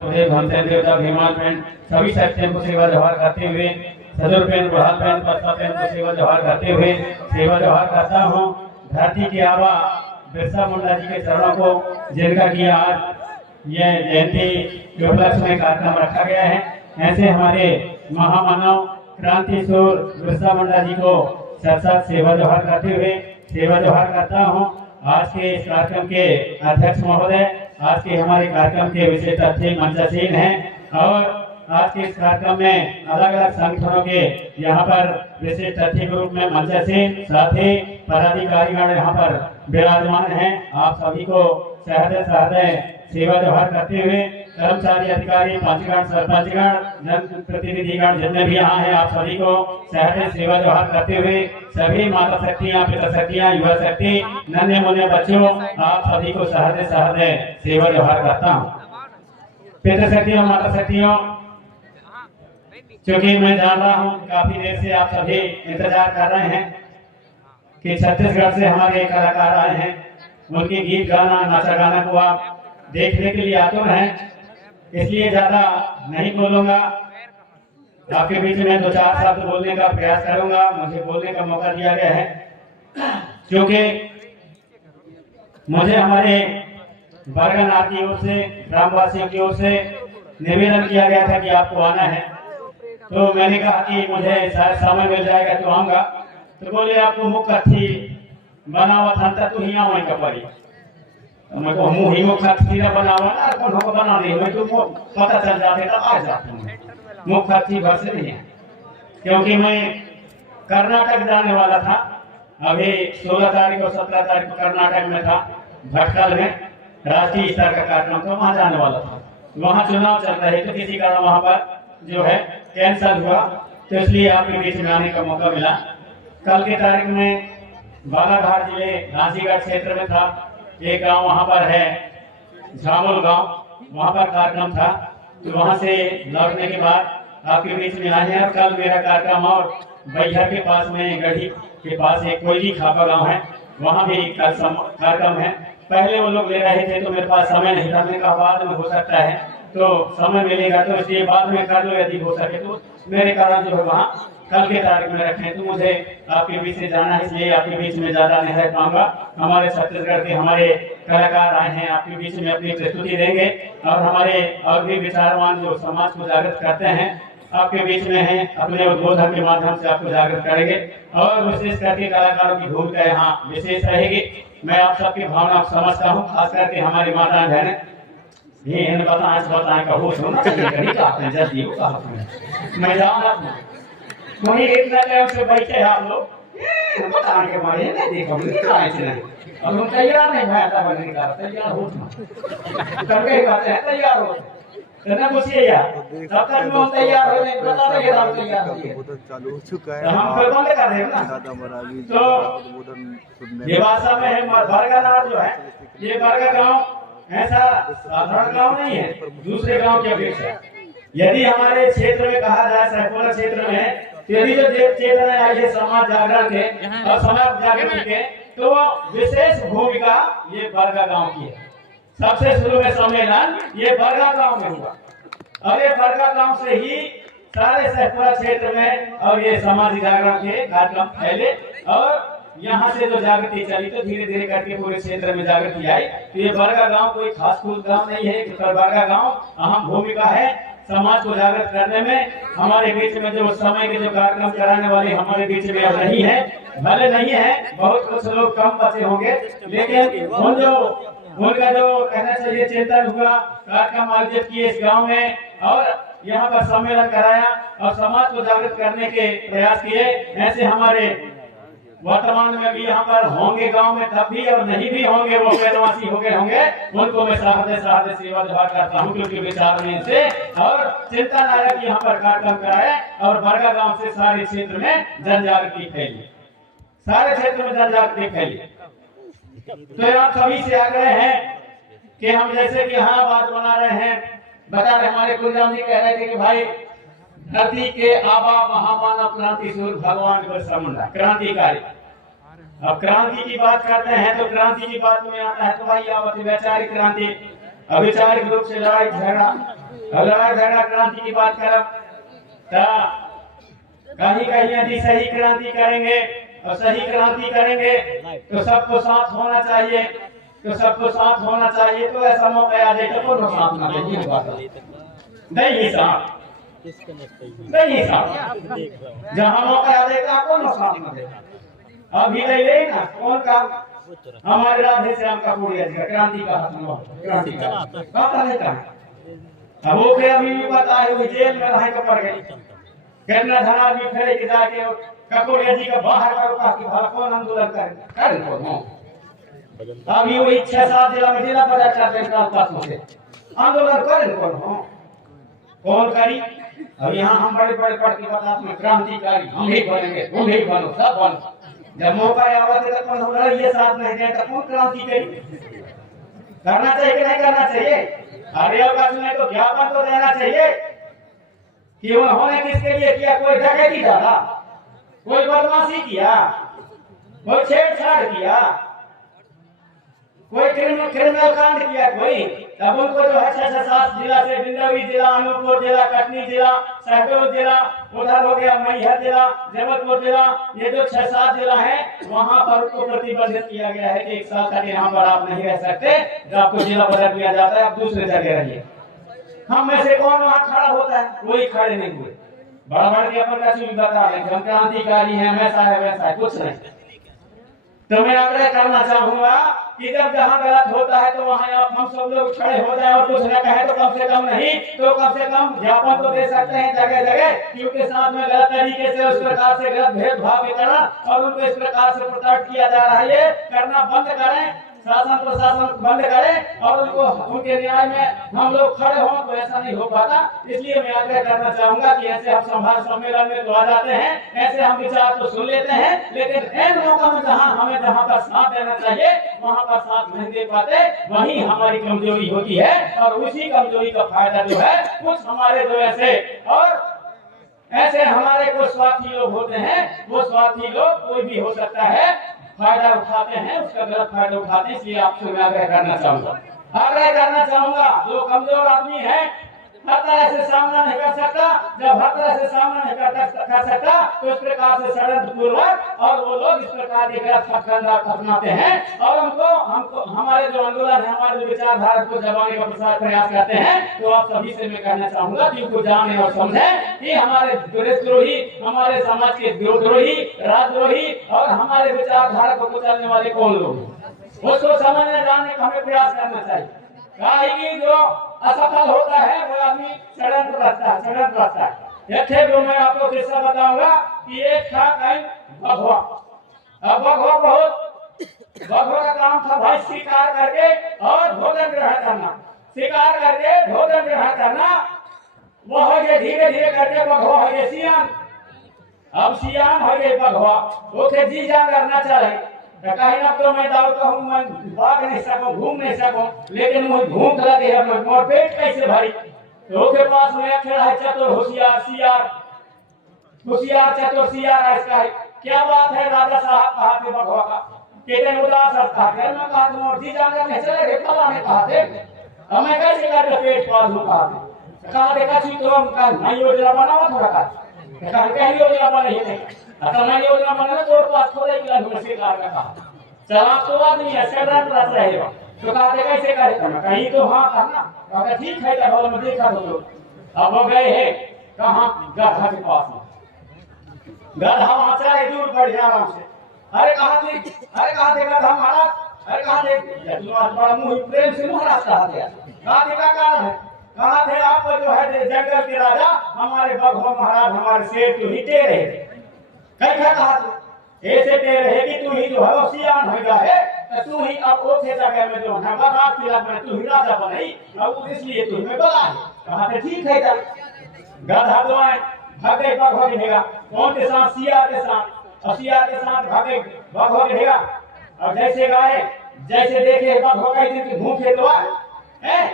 धनतेरस देवता भीमान पेन सभी शक्तियों को सेवा व्यवहार करते हुए सदर पेन बुढ़ाल पेन पत्ता पेन को सेवा व्यवहार करते हुए सेवा व्यवहार करता हूँ। धरती के आबा बिरसा मुंडा जी के चरणों को जिनका कि आज यह जयंती के उपलक्ष्य में कार्यक्रम रखा गया है, ऐसे हमारे महामानव क्रांति सूर बिरसा मुंडा जी को साथ सेवा व्यवहार करते हुए सेवा व्यवहार करता हूँ। आज के इस कार्यक्रम के अध्यक्ष महोदय, आज के हमारे कार्यक्रम के विशेष अतिथि मंचासीन हैं और आज के इस कार्यक्रम में अलग अलग संगठनों के यहाँ पर विशिष्ट अतिथि ग्रुप में मंचासीन साथ ही पदाधिकारीगण यहाँ पर विराजमान हैं। आप सभी को सहृदय सेवा व्यवहार करते हुए कर्मचारी अधिकारी पंचगण सरपंचगण जन प्रतिनिधिगण जितने भी यहाँ हैं, आप सभी को सहृदय सेवा व्यवहार करते हुए सभी माता शक्तियाँ पिता शक्तियाँ युवा शक्ति नन्हे मुन्ने बच्चों आप सभी को सहृदय सेवा व्यवहार करता हूँ। पिता शक्तियों माता शक्तियों, क्योंकि मैं जान रहा हूँ काफी देर से आप सभी इंतजार कर रहे हैं कि छत्तीसगढ़ से हमारे कलाकार आए हैं, उनके गीत गाना नाचा गाना को आप देखने के लिए आतुर हैं, इसलिए ज्यादा नहीं बोलूंगा। आपके बीच में दो चार शब्द बोलने का प्रयास करूंगा, मुझे बोलने का मौका दिया गया है क्योंकि मुझे हमारे बरगनाथ की ओर से ग्रामवासियों की ओर से निवेदन किया गया था कि आपको आना है, तो मैंने कहा कि मुझे शायद समय मिल जाएगा तो आऊंगा। तो बोले आपको मुख्य अतिथि बनावा था तो ही आवे का पड़ी, तो मैं को मुंह ही मुख्य अतिथि ना बनावा ना कौन को बना नहीं, मैं तो पता चल जाते तब आ जाता हूँ। मुख्य अतिथि भर से नहीं है क्योंकि मैं कर्नाटक जाने वाला था, अभी 16 तारीख और 17 तारीख को कर्नाटक में था, भटकल में राष्ट्रीय स्तर का कार्यक्रम था, वहाँ जाने वाला था। वहाँ चुनाव चल रहे तो किसी कारण वहाँ पर जो है कैंसल हुआ, तो इसलिए आपके बीच में आने का मौका मिला। कल के तारीख में बालाघाट जिले घासीगढ़ क्षेत्र में था, एक गांव वहां पर है झामुल गांव, वहां पर कार्यक्रम था, तो वहां से लौटने के बाद आपके बीच में आए हैं। और कल मेरा कार्यक्रम और बैहर के पास में गढ़ी के पास एक कोयली खापा गाँव है, वहाँ भी कल कार्यक्रम है। पहले वो लोग ले रहे थे तो मेरे पास समय नहीं था, मैंने कहा बाद में हो सकता है तो समय मिलेगा तो इसलिए बाद में कर लो यदि हो सके तो, मेरे कारण जो है वहाँ कल के तारीख में रखें। तो मुझे आपके बीच से जाना है, इसलिए आपके बीच में ज्यादा नहीं रह पाऊंगा। हमारे छत्तीसगढ़ के हमारे कलाकार आए हैं, आपके बीच में अपनी प्रस्तुति देंगे और हमारे और भी विचारवान जो समाज को जागृत करते हैं आपके बीच में हैं, अपने उद्बोधन के माध्यम से आपको जागृत करेंगे और विशेष करके कलाकारों की भूमिका यहाँ विशेष रहेगी। मैं आप सबकी भावना समझता हूँ, खास करके हमारी माता बहन ये बताएं का होश होना चाहिए, कहीं का आपने जल्दी होगा मैं जाऊंगा वहीं एक टाइम से बैठे आप लोग बताने के बारे में देखो नहीं, अब हम तैयार नहीं भाई बनने का, तैयार हो करके कहते हैं तैयार हो करना कुछ यार, तब तक हम तैयार हो नहीं पता नहीं हम तैयार हो चालू हो चुका है, हम फिर बंद कर देंगे ना। तो ये भाषा में है बरगनाथ जो है, ये बरगा गांव ऐसा साधारण गांव नहीं है दूसरे गांव की अपेक्षा। यदि हमारे क्षेत्र में कहा जाए सैफुला क्षेत्र में, यदि जो चेतना आई है समाज जागरण के और समाज जागृति के, तो विशेष भूमिका ये बरगा गांव की है। सबसे शुरू में सम्मेलन ये बरगा गांव में हुआ और ये बरगा गांव से ही सारे सैफुला क्षेत्र में और ये समाज जागरण के कार्यक्रम फैले और यहाँ से जो जागृति चली तो धीरे धीरे करके पूरे क्षेत्र में जागृति आई। तो ये बरगा गांव कोई खास खूस गांव नहीं है, बरगा गांव अहम भूमिका है समाज को जागृत करने में। हमारे बीच में जो समय के जो कार्यक्रम कराने वाले हमारे बीच में अब नहीं है, भले नहीं है, बहुत कुछ लोग कम बचे होंगे, लेकिन उनका जो कहना चाहिए चिंतन हुआ, कार्यक्रम आयोजित किए इस गांव में और यहाँ पर सम्मेलन कराया और समाज को जागृत करने के प्रयास किए। ऐसे हमारे वर्तमान में भी यहाँ पर होंगे गांव में तब भी और नहीं भी होंगे, वो वैधवासी हो गए होंगे, उनको मैं सहृदय सेवा व्यवहार करता हूँ क्योंकि विचार में से और चिंता नायक यहाँ पर कार्यक्रम कराए और बरगा गांव से सारे क्षेत्र में जन जागृति फैली, सारे क्षेत्र में जन जागृति फैली। तो आप सभी से आग्रह है कि हम जैसे कि यहाँ बात बना रहे हैं, बता रहे हमारे कुलराम जी कह रहे थे कि भाई धरती के आबा महामानव क्रांति सूर भगवान बिरसा मुंडा क्रांतिकारी। अब क्रांति की बात करते हैं तो क्रांति की बात में आता है तो भाई वैचारिक क्रांति, अवैचारिक रूप से लड़ाई झगड़ा लड़ाई झगड़ा क्रांति की बात करब कहीं कहीं यदि सही क्रांति करेंगे और सही क्रांति करेंगे तो सबको साथ होना चाहिए, तो सबको साथ होना चाहिए। तो ऐसा मौका आ जाए तो कौन साथ ना दे, नहीं साथ नहीं साथ, जहाँ मौका आ जाएगा कौन साथ ना दे। अभी ले ले ना कौन का हमारे राधे श्याम का पूरी क्रांति का क्रांति का पता नहीं कहा। अब वो के अभी भी बताए हुए जेल में रहे तो पड़ गई कितना धन आदमी खड़े के जाके ककोड़िया जी का बाहर का कि भला कौन आंदोलन कर अभी वो 6-7 जिला में जिला पता करते हैं पास से आंदोलन करें कौन करी। अब यहाँ हम बड़े बड़े पढ़ के बताते हैं क्रांतिकारी हम ही बनेंगे, तुम ही बनो, सब बनो। जब मौका आवा तो कौन होगा ये साथ नहीं देता कौन क्रांति करी। करना चाहिए कि नहीं करना चाहिए। अरे का सुने तो ज्ञापन तो देना चाहिए कि उन्होंने किसके लिए किया। कोई डकैती डाला, कोई बदमाशी किया, कोई छेड़छाड़ किया, कोई क्रिमिनल कांड किया कोई, तब उनको जो है 6-7 जिला से डिंडौरी जिला, अनूपपुर जिला, कटनी जिला, शहडोल जिला, उधर हो गया मैहर जिला, जबलपुर जिला, ये जो 6-7 जिला है वहां पर उनको प्रतिबंधित किया गया है कि 1 साल तक यहाँ पर आप नहीं रह सकते। जब आपको जिला बदल दिया जाता है आप दूसरे जगह रहिए। हम में से कौन वहाँ खड़ा होता है, कोई खड़े नहीं हुए। बड़ा बड़ा के अपन का चीज बता रहे हम क्रांतिकारी हैं, वैसा है वैसा है, कुछ नहीं। तो मैं आग्रह करना चाहूंगा कि जब जहाँ गलत होता है तो वहाँ आप हम सब लोग खड़े हो जाए और कुछ न कहे तो कम से कम नहीं तो कम से कम ज्ञापन तो दे सकते हैं जगह जगह कि उनके साथ में गलत तरीके से उस प्रकार से गलत भेदभाव करना और उनको इस प्रकार से प्रताड़ित किया जा रहा है, ये करना बंद करें। शासन प्रशासन बंद करें और उनको उनके न्याय में हम लोग खड़े हों तो ऐसा नहीं हो पाता। इसलिए मैं आग्रह करना चाहूंगा कि ऐसे हम संभाग सम्मेलन में तो आ जाते हैं, ऐसे हम विचार तो सुन लेते हैं, लेकिन इन मौका में जहाँ पर साथ देना चाहिए वहाँ पर साथ नहीं दे पाते, वही हमारी कमजोरी होती है। और उसी कमजोरी का फायदा जो है कुछ हमारे जो ऐसे हमारे कुछ स्वार्थी लोग होते हैं, वो स्वार्थी लोग कोई भी हो सकता है फायदा उठाते हैं, उसका गलत फायदा उठाते हैं। इसलिए आपसे मैं आग्रह करना चाहूंगा जो कमजोर आदमी है हर तरह से सामना नहीं कर सकता, जब हर तरह से सामना नहीं कर सकता तो इस प्रकार से षड्यंत्र पूर्वक और वो लोग इस प्रकार के गलत अपनाते हैं और हमको हमारे जो आंदोलन है, हमारे जो विचारधारा को दबाने का प्रसार प्रयास करते हैं। तो आप सभी से मैं कहना चाहूंगा कि उनको जाने और समझें कि हमारे देशद्रोही, हमारे समाज के द्रोही, राजद्रोही और हमारे विचारधारा को कुचलने वाले कौन लोग, उसको समझने जानने का हमें प्रयास करना चाहिए। जो असफल होता है वो आदमी षड्यंत्र रचता है। एक जो मैं आपको किस्सा बताऊंगा कि एक था कहीं बघवा। अब बघवा का काम था भाई शिकार करके और भोजन ग्रहण करना, शिकार करके भोजन ग्रहण करना। वो हो गए धीरे धीरे करके बघवा हो गए सियान। अब सियान हो गए बघवा, ओके जी जान करना चाहिए कहीं ना तो मैं दौड़ता हूँ, मैं भाग नहीं सकूं, घूम नहीं सकूं, लेकिन मुझे भूख लगी है, मैं पेट कैसे भरी। तो के पास में खेला है चतुर होशियार चतुर सियार। इसका क्या बात है राजा साहब कहा थे बघवा का, कितने उदास था। फिर मैं कहा तुम जी जानकर नहीं चले रे फला ने कहा थे, अब मैं कैसे करके पेट पाल दूं कहा देखा छी तो हम कहा नहीं योजना बनाओ थोड़ा कहा कहीं योजना बनी नहीं नहीं योजना बना तो पास खोले कि हम शिकार का कहा चला तो आदमी है षड्यंत्र रच रहे हो। तो कहा कैसे करेगा मैं कहीं तो हाँ कहना कहा ठीक है तो मैं देखा तो अब वो गए है कहाँ गधा के पास में। गधा वहां चले दूर बढ़ गया आराम से। अरे कहा थे गधा महाराज, अरे कहा थे तुम्हारा बड़ा मुंह प्रेम से महाराज कहा थे क्या कारण है। कहा थे आप जो है जंगल के राजा हमारे बघवा महाराज हमारे शेर तो ही टेढ़े कैसा कहा तू ऐसे टेढ़े है कि तू ही जो है सियान हो गया है, तू ही अब ओखे जगह में जो है बारात के में तू ही राजा बनी, अब इसलिए तू ही में बला है। कहा थे ठीक है गधा तो आए भागे बघवा के भेगा कौन के साथ सिया के साथ भागे बघवा के भेगा। और जैसे गाय जैसे देखे बघवा कई दिन की भूखे तो है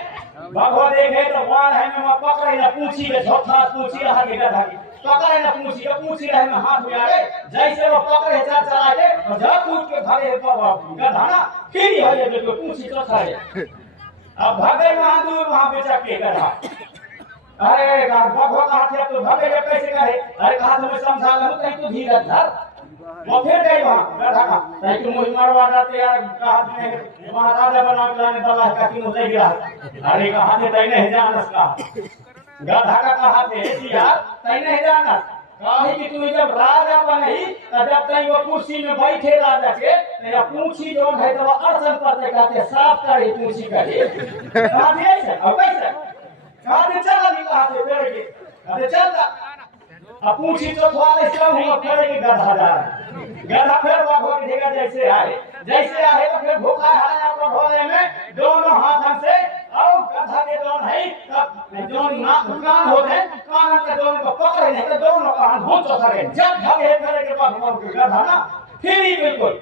बघवा देखे तो वार है में पकड़े ना पूछी के झोखा पूछी रहा के गधा की पकड़े ना पूछी रहे में हाथ में आ गए जैसे वो पकड़े चल चला गए और जब पूछ के भागे गधा ना फिर हो जाए तो पूछी तो खा अब भागे वहां दूर वहां बेचा के गधा अरे भगवा कहा थे तो भगे जब कैसे करे, अरे कहा तुम्हें समझा लो कहीं तू धीरज धर। वो फिर गई वहाँ गधा का कहीं तुम मुझे मारवा डालते यार, कहा तुमने महाराजा बना के लाने वाला है कि मुझे गिरा। अरे कहा थे तय नहीं जानस का गधा का कहा थे यार तय नहीं जानस कहा कि तू जब राजा बनी तो जब तक वो कुर्सी में बैठे राजा के तेरा पूंछी जो है तो अड़चन करते कहते साफ करे पूंछी करे कहा थे ऐसे अब कैसे कहा थे चल अभी कहा थे पेड़ के अरे चल अब पूंछी तो थोड़ा से हुआ पेड़ के गधा जा गधा फिर भगवान देगा जैसे आए तो फिर भूखा है आपको ढोले में दोनों हाथों से और गधा के दोनों है तब दोनों नाक कान होते कान के दोनों को पकड़े नहीं तो दोनों कान हो चौथे जब भगे करे के बाद भगवान के गधा ना फिर ही बिल्कुल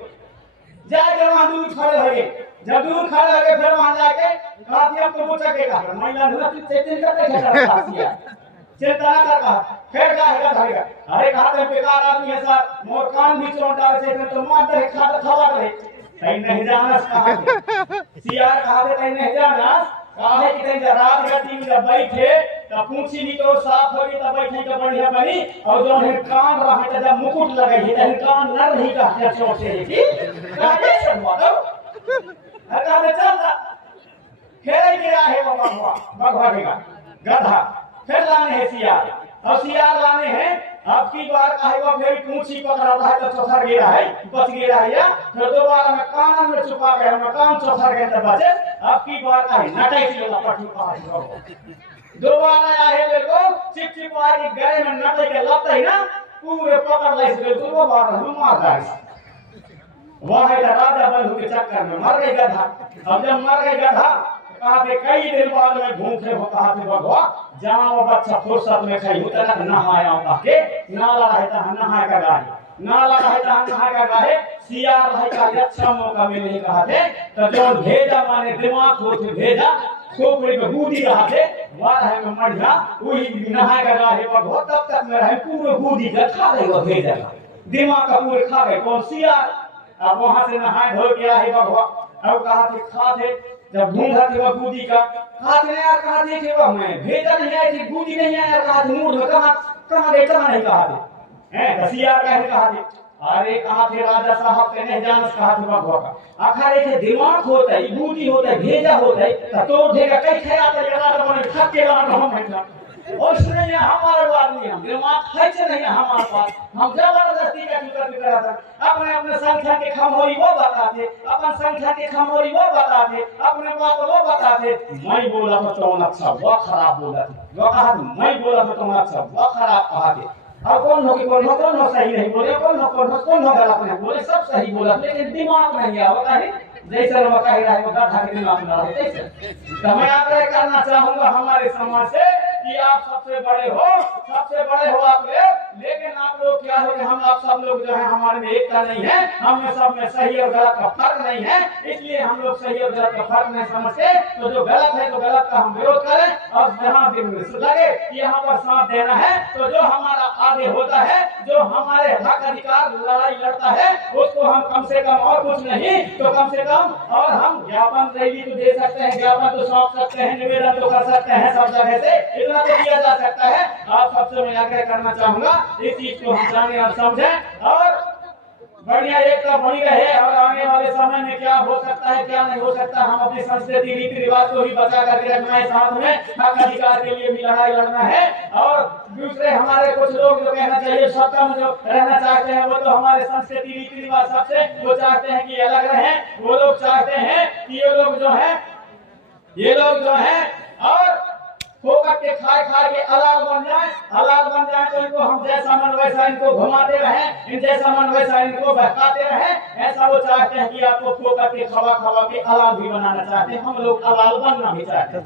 जाके वहां दूर खड़े हो गए। जब दूर खड़े हो गए फिर वहां जाके काफी आपको पूछा के कहा महिला ने चेतन करते खेला चिंता ना कर कहा फिर कहा है अरे कहा थे बेकार आदमी है सर मोर कान भी चोट डाले से तो मार दे खा खवा करे तई नहीं जानस कहा सियार कहा थे तई नहीं जानस काहे कि तई रात गति में जब बैठे तब पूंछी भी तो साफ होगी तब बैठे के बढ़िया बनी और जो है कान रहे तो जब मुकुट लगे है तो कान न रही का चोट से की काहे सब मारो कहा थे चल खेल गिरा है भगवा का गधा फिर लाने हैं सियार और सियार लाने हैं अब की बार कहेगा फिर पूंछी पकड़ा था तो चौथा गिरा है बच गिरा है फिर दोबारा में कान में छुपा के हम कान चौथा गए तो बचे अब की बार कहे नटाई सी वाला पट्टी पास दोबारा आए देखो चिप आके गए में नटाई के लगता ही ना पूरे पकड़ ले से दोबारा हम मार डाल वह है राजा बंधु के चक्कर में मर गए गधा। अब जब मर गए गधा कहा थे कई दिन बाद में घूमते हो कहा थे भगवा जहाँ वो बच्चा फुर्सत में खाई होता ना नहाया होता के नाला रहता है नहाए का गाड़ी नाला रहता है नहाए का गाड़ी सियार रहे का अच्छा मौका मिले कहा थे तो जो भेजा माने दिमाग को भेजा खोपड़ी में बूदी रहा थे वार है में मढ़िया वही नहाए का गाड़ी भगवा तब तक में रहे पूरे बूदी का खा गए वो भेजा दिमाग का पूरे खा गए कौन सियार। अब वहां से नहाए धो के आए भगवा अब कहा थे खा थे जब ढूंढा थी वह बूदी का कहा थे यार कहा थे कि वह मैं भेजा नहीं आई थी बूदी नहीं है यार कहा थे मूड में कहां गए कहां नहीं कहा थे हैं सियार कहा थे अरे कहा थे राजा साहब के नहीं जानस कहा थे भगवा का अखाड़े के दिमाग होता है बूदी होता है भेजा होता है तो देगा कई ख्याल है यार तो मैंने थक के रहा हम है और सुने ये हमारे आदमी हम दिमाग खर्च नहीं है हमारे पास हम जबरदस्ती का चुका करा था अपने संख्या के खमोरी वो बताते अपन संख्या के खमोरी वो बताते अपने बात वो बताते मैं बोला तो तुम अच्छा वो खराब बोला वो कहा मैं बोला तो तुम अच्छा वो खराब कहा थे अब कौन हो सही नहीं बोले कौन हो गलत नहीं बोले सब सही बोला लेकिन दिमाग नहीं आवता है जैसे वो कह रहा है वो गधा के दिमाग में रहे जैसे तो मैं आग्रह करना चाहूंगा हमारे समाज से कि आप सबसे बड़े हो आप लोग लेकिन आप लोग क्या हो कि हम आप सब लोग जो है हमारे में एकता नहीं है हम में सब में सही और गलत का फर्क नहीं है इसलिए हम लोग सही और गलत का फर्क नहीं समझते तो जो गलत है तो गलत का हम विरोध करें और जहाँ भी लगे कि यहाँ पर साथ देना है तो जो हमारा आगे होता है जो हमारे हक अधिकार लड़ाई लड़ता है उसको हम कम से कम और कुछ नहीं तो कम से कम और हम ज्ञापन रैली तो दे सकते हैं ज्ञापन तो सौंप सकते हैं निवेदन तो कर सकते हैं सब जगह से इतना तो किया जा सकता है। आप सबसे मैं आग्रह करना चाहूंगा इस चीज को हम जाने और समझें और बढ़िया एकता बनी रहे और आने वाले समय में क्या हो सकता है क्या नहीं हो सकता हम अपनी संस्कृति रीति रिवाज को भी बचा करके रखना है साथ में हक अधिकार के लिए भी लड़ाई लड़ना है और दूसरे हमारे कुछ लोग जो कहना चाहिए सत्ता में जो रहना चाहते हैं वो तो हमारे संस्कृति रीति रिवाज सबसे वो चाहते हैं कि अलग रहे वो लोग चाहते हैं कि ये लोग जो है और ठोकर के खाए के अलाल बन जाए तो इनको हम जैसा मन वैसा इनको घुमाते रहे इन जैसा मन वैसा इनको बहकाते रहे ऐसा वो चाहते हैं कि आपको ठोकर के खवा के अलाल भी बनाना चाहते हैं हम लोग अलाल बनना भी चाहते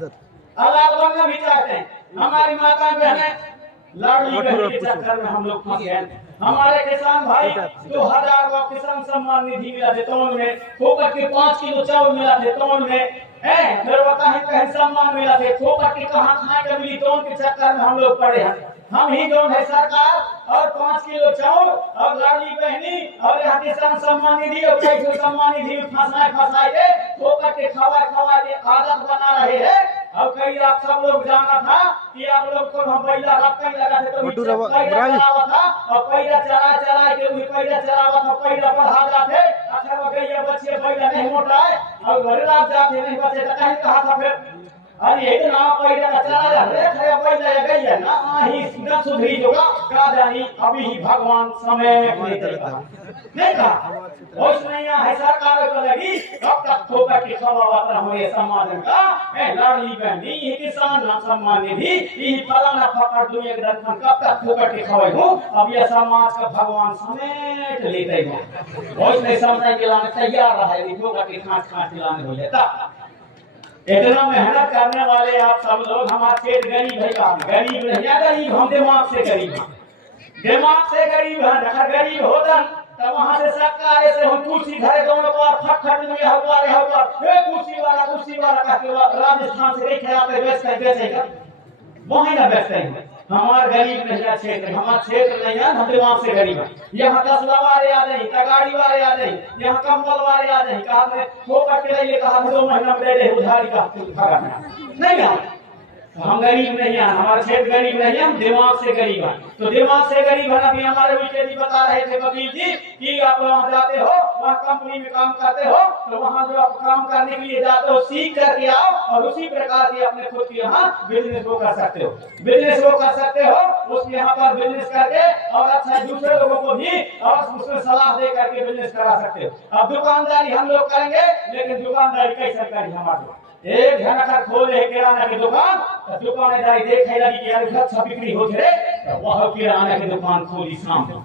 हैं हमारी माता बहनें लाडली बहन के चक्कर में हम लोग फंस गए हमारे किसान भाई 2000 का किसान सम्मान निधि मिला थे तोन में ठोकर के 5 किलो चावल मिला थे तोन में है फिर वो कहीं सम्मान मिला थे ठोकर के कहां का मिली तोन के चक्कर में हम लोग पड़े हैं हम ही जो है सरकार और 5 किलो चावल और लाडली बहनी और यहाँ किसान सम्मान निधि और कई सम्मान निधि फंसाए के ठोकर के खवा के आदत बना रहे हैं और कई आप सब लोग जाना था कि आप लोग लोग हम पहला रात कहीं लगा थे तो चलावा था और पहला चला के वही पहला चलावा था पहला बढ़ा जाते अच्छा वो गई बच्चे पहला नहीं मोटा है और घर रात जाते नहीं बच्चे तो कहीं कहा था फिर अरे ये ना पहला का चला जा रे खरे पहला गई है ना ही सीधा सुधरी होगा का जानी अभी ही भगवान समय नहीं कहा होश नहीं है सरकार को लगी कब तक ठोकर के खवावत रहोगे समाज का ए लाडली बहनी ये किसान ना सम्मान निधि ये फलाना फकर दू एक दर्शन कब तक ठोकर के खवाई हूं अब ये समाज का भगवान समेट लेते हैं होश नहीं समझने के लिए तैयार रहा है ठोकर के खांच खांच लाने हो जाता इतना मेहनत करने वाले आप सब लोग हमारे खेत गरीब है का गरीब नहीं है गरीब हम दिमाग से गरीब है अगर गरीब होता तब वहां से सरकार से हम कुर्सी धरे दोनों को फटफट में हवारे ए कुर्सी वाला का राजस्थान से लेके आते बेचेगा वहीं ना बेचते हैं हमारे गरीब नहीं है क्षेत्र हमारा क्षेत्र नहीं है हम दिमाग से गरीब है यहाँ 10 वाले आ जाए तगाड़ी वाले आ जाए यहाँ कंबल वाले आ जाए कहा ठोकर के लिए कहा 2 महीना में दे उधारी का नहीं है हम गरीब नहीं है हमारा क्षेत्र गरीब नहीं है हम दिमाग से गरीब है तो दिमाग से गरीब है अभी हमारे विकेट जी बता रहे थे वकील जी कि आप वहाँ जाते हो वहाँ कंपनी में काम करते हो तो वहाँ जो आप काम करने के लिए जाते हो सीख करके आओ और उसी प्रकार से अपने खुद के यहाँ बिजनेस को कर सकते हो उसके यहाँ पर बिजनेस करके और अच्छा दूसरे लोगों को भी और उसमें सलाह दे करके बिजनेस करा सकते हो अब दुकानदारी हम लोग करेंगे लेकिन दुकानदारी कैसे करें हमारे एक झनका खोले किराना की दुकान तो दुकानदारी देखे लगी कि यार अच्छा बिक्री होती रे तो वह किराना की दुकान खोली शाम को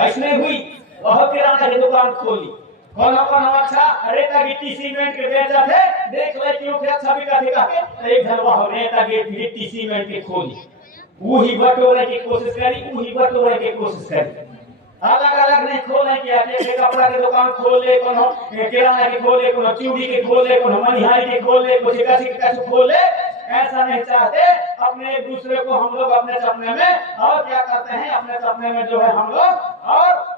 ऐसने हुई वह किराना की दुकान खोली कौन अच्छा रेता गिट्टी सीमेंट के बेचा थे देख ले क्यों कि अच्छा बिका थे कहके एक घर वह रेता गिट्टी सीमेंट के खोली वही बटोरे की कोशिश करी अलग अलग नहीं खोले किया कि कपड़ा के दुकान खोल ले कोनो किराना के खोल ले कोनो चूड़ी के खोल ले कोनो मनिहारी के खोल ले कुछ कैसे खोल ले ऐसा नहीं चाहते अपने एक दूसरे को हम लोग अपने सपने में और क्या करते हैं अपने सपने में जो है हम लोग और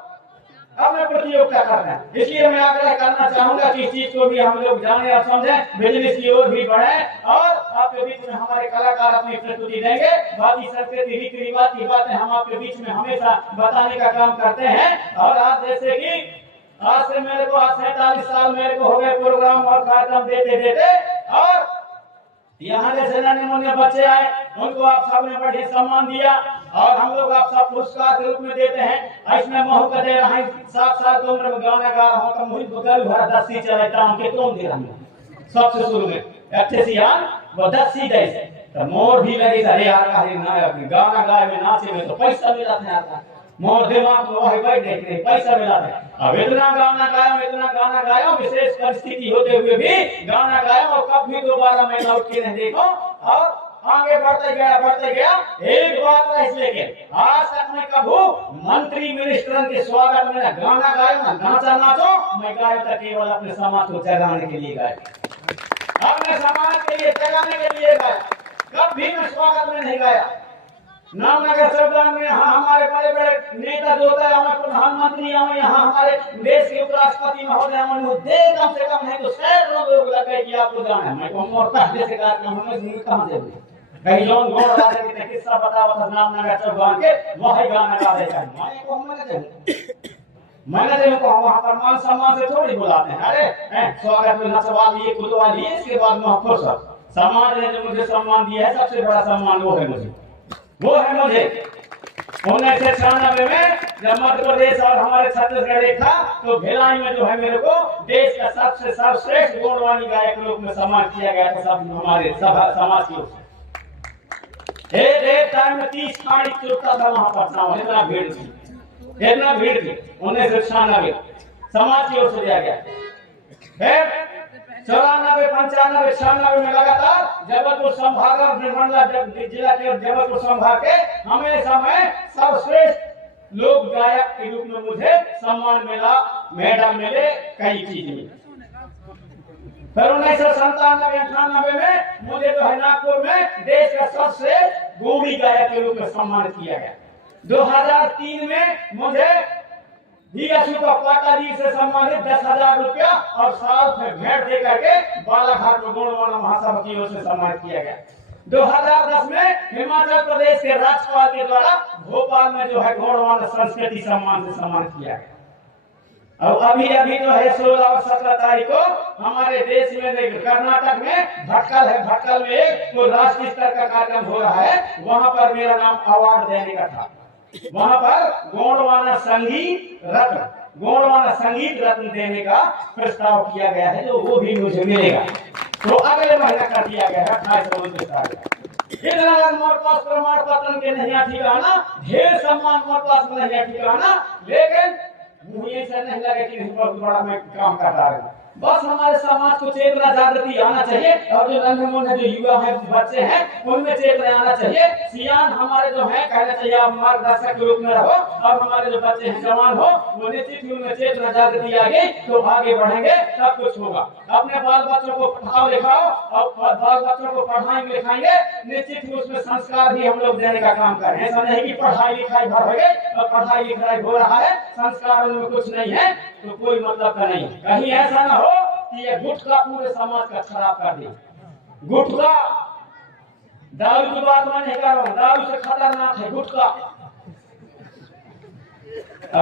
अपने प्रतियोगिता करना है इसलिए मैं आग्रह करना चाहूंगा कि इस चीज को भी हम लोग जाने और समझें बिजनेस की ओर भी बढ़े और आपके बीच में हमारे कलाकार अपनी प्रस्तुति देंगे बाकी संस्कृति रीति रिवाज की बातें हम आपके बीच में हमेशा बताने का काम करते हैं और आज जैसे कि आज से मेरे को 47 साल मेरे को हो गए प्रोग्राम और कार्यक्रम देते और यहाँ जैसे नन्हे मुन्ने बच्चे आए उनको आप सबने बड़े सम्मान दिया और हम लोग आप सब पुरस्कार के रूप में देते हैं इसमें महू का दे रहा है 7 साल की उम्र में गाना गा रहा हूँ तो मुझे बगल भरा 10 सी चले काम के तुम दे रहा हूँ सबसे शुरू में अच्छे से यार वो 10 सी जैसे तो मोर भी लगे अरे यार गाना गाए में नाचे में तो पैसा मिला था यार मोर दिमाग में वही बैठ देख पैसा मिला था अब इतना गाना गाया विशेष परिस्थिति होते हुए भी गाना गाया और कभी दोबारा मैं लौट के नहीं देखो और आगे बढ़ते गया एक बात है इसलिए आज तक मैं कभू मंत्री मिनिस्टरों के स्वागत में गाना गाया ना नाचा नाचो मैं गाया था केवल अपने समाज को जगाने के लिए गाया अपने समाज के लिए जगाने के लिए गाया कभी मैं स्वागत में नहीं गाया नामनगर चौपाल में यहाँ हमारे बड़े बड़े नेता जो होता है हमारे प्रधानमंत्री यहाँ हमारे देश के उपराष्ट्रपति महोदय कम से कम है तो सैकड़ों लोग लग गए कि आपको जाना है मैं कहूँगा और पहले से कार्यक्रम हमें कहाँ देंगे कहीं लोग घोड़ राजा के किस्सा बतावा था नामनगर चौपाल के वही गाना गा देगा मैंने देखो वहाँ पर मान सम्मान से थोड़ी बुलाते हैं अरे स्वागत में नचवा लिए खुदवा लिए इसके बाद महफूज समाज ने जो मुझे सम्मान दिया है सबसे बड़ा सम्मान वो है मुझे 1996 में जब मध्य प्रदेश और हमारे छत्तीसगढ़ एक था तो भिलाई में जो है मेरे को देश का सबसे सर्वश्रेष्ठ गौरवानी गायक के रूप में सम्मान किया गया था सब हमारे समाज की ओर से एक टाइम में 30 खाड़ी चुटता था वहां पर इतना भीड़ थी 1996 समाज की ओर से दिया गया 94, 95, 96 में लगातार जबलपुर संभाग जिला के जबलपुर संभाग के हमेशा में सर्वश्रेष्ठ लोक गायक के रूप में मुझे सम्मान मिला मेडल मिले कई चीज मिली फिर 1997-98 में मुझे जो है नागपुर में देश का सबसे गोड़ी गायक के रूप में सम्मानित किया गया 2003 में मुझे का पाटाजी से सम्मानित 10,000 रुपया और साल में भेंट दे करके बालाघाट में गौरवाना महासभा की ओर से सम्मानित किया गया 2010 में हिमाचल प्रदेश के राज्यपाल के द्वारा भोपाल में जो है गौरवान्वित संस्कृति सम्मान से सम्मानित किया गया। और अभी जो है 16 और 17 तारीख को हमारे देश में कर्नाटक में भटकल है, भटकल में एक तो राष्ट्रीय स्तर का कार्यक्रम हो रहा है, वहां पर मेरा नाम अवार्ड देने का था। वहां पर गौरवान्वित संगीत रत्न देने का प्रस्ताव किया गया है, जो वो भी मुझे मिलेगा। तो अगले महीने कर दिया गया है 28-29 तारीख। इतना मोर पास प्रमाण पत्र के नहीं ठिकाना, ढेर सम्मान मोर पास नहीं ठिकाना, लेकिन मुझे ऐसा नहीं लगे कि नहीं बहुत बड़ा मैं काम कर रहा हूँ। बस हमारे समाज को चेतना जागृति आना चाहिए, और जो नन्हे मुन्ने जो युवा है बच्चे हैं उनमें चेतना आना चाहिए। सियान हमारे जो है कहना चाहिए आप मार्गदर्शक के रूप में रहो, और हमारे जो बच्चे हैं जवान हो वो निश्चित ही उनमें चेतना जागृति आ गई तो आगे बढ़ेंगे, सब कुछ होगा। अपने बाल बच्चों को पढ़ाओ लिखाओ, और बाल बच्चों को पढ़ाएंगे लिखाएंगे, निश्चित ही उसमें संस्कार भी हम लोग देने का काम करें। ऐसा नहीं कि पढ़ाई लिखाई भर हो गए और पढ़ाई लिखाई हो रहा है, संस्कार उनमें कुछ नहीं है तो कोई मतलब का नहीं। कहीं ऐसा ना हो कि ये गुटखा पूरे समाज का खराब कर दे। गुटखा दारू की बात मैं नहीं कर रहा हूँ, दारू से खतरनाक है गुटखा।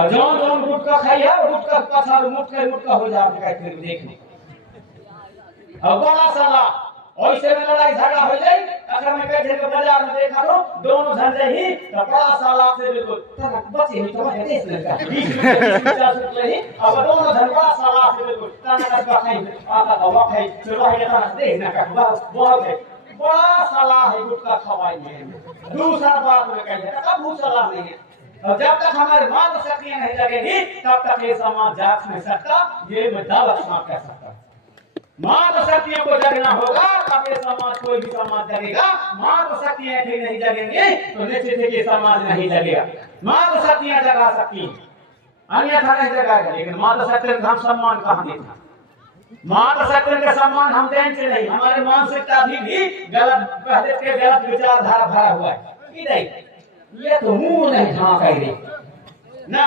जौन गुटखा खाई है वो गुटखा पछाड़ मुटका हो जाए देखने। और बड़ा साला ऐसे में लड़ाई झगड़ा हो जाए, अगर मैं कह के बाजार में देखा तो दोनों झंडे ही तो बड़ा साला से बिल्कुल बचे ही तो मैं देश में का 20 रुपए 50 रुपए ही, अब दोनों झंडा साला से बिल्कुल तना का खाई आता था वो खाई फिर वही का देश ना का बहुत है बड़ा साला है गुटखा खवाएंगे। दूसरा बात मैं कह रहा था भूत साला नहीं है, और जब तक हमारे मां शक्तियां नहीं लगेगी तब तक ये समाज जाग नहीं सकता, ये मैं दावा समाप्त कर सकता। मां शक्तियों को जगना होगा तब ये समाज, कोई भी समाज जगेगा। मां शक्तियां नहीं जगेंगे तो निश्चित ही समाज नहीं जगेगा। मां शक्तियां जगा सकती हैं, अन्यथा नहीं जगाएगा। लेकिन मां शक्ति का हम सम्मान कहाँ देते? मां शक्ति का सम्मान हम देंगे नहीं। हमारे मानसिकता भी गलत, पहले के गलत विचारधारा भरा हुआ है। ये तो मुंह नहीं ढांक रही ना,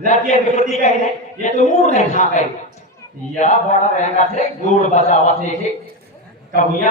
लड़कियों के प्रति कही नहीं, ये तो मुंह नहीं ढांक रही। या बड़ा रहेगा थे गुड़ बजावा थे कबूया